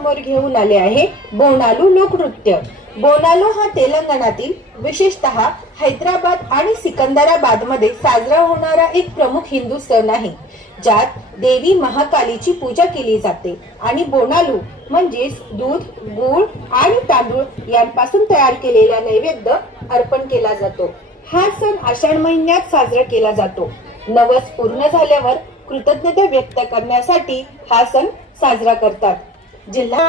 समोर घेऊन आले आहे बोनालू लोकनृत्य। बोनालू हा तेलंगणातील विशेषतः हैदराबाद आणि सिकंदराबाद मध्ये साजरा होणारा एक प्रमुख हिंदू सण आहे, ज्यात देवी महाकालीची पूजा केली जाते आणि बोनालू म्हणजेच दूध, गूळ आणि तांदूळ यांपासून तयार केलेला नैवेद्य अर्पण केला जातो। हा सण आषाढ महिन्यात साजरा केला जातो। नवस पूर्ण झाल्यावर कृतज्ञता व्यक्त करण्यासाठी हा सण साजरा करतात। जिल्हा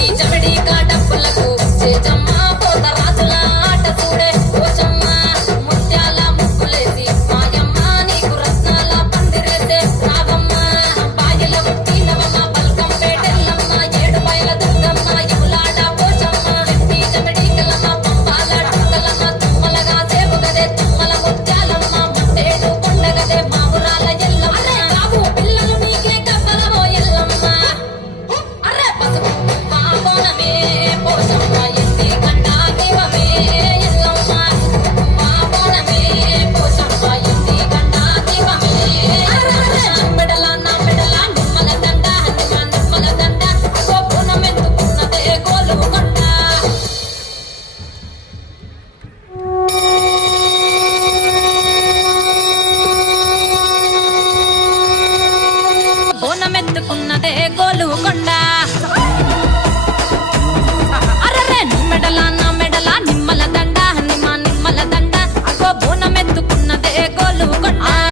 ఈ చమడి కాటప్పులకు